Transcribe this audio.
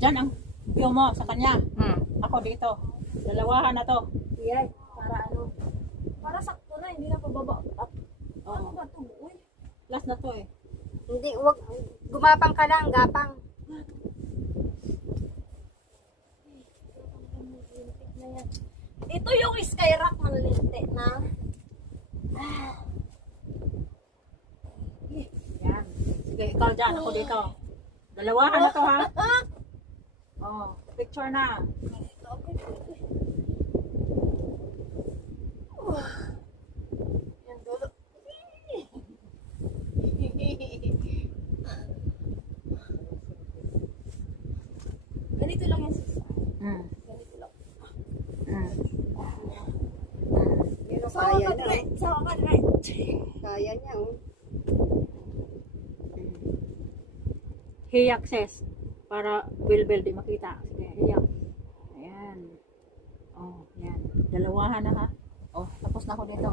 Diyan ang view mo sa kanya. Ako dito. Dalawahan na to. Yes, para ano. Para sakto na, hindi na pababa. Ano ba ito? Uy. Last na to eh. Hindi, wag, gumapang ka lang, gapang. Ito yung skyrock manlinte na. Yan. Sige, ikaw dyan. Ako dito. Dalawahan na to ha. Oh, picture na. Yan dulo. Ganito lang yan sis. Mm. Ganito lang. Mm. Yun ang Sawa kaya ka niya. dre. Sawa ka dre. Kaya niya, oh. Hiyak sis. Para bilbil di makita. Sige, hiyak. Ayan. Oh, yan. Dalawahan na ha. Oh, tapos na ako dito.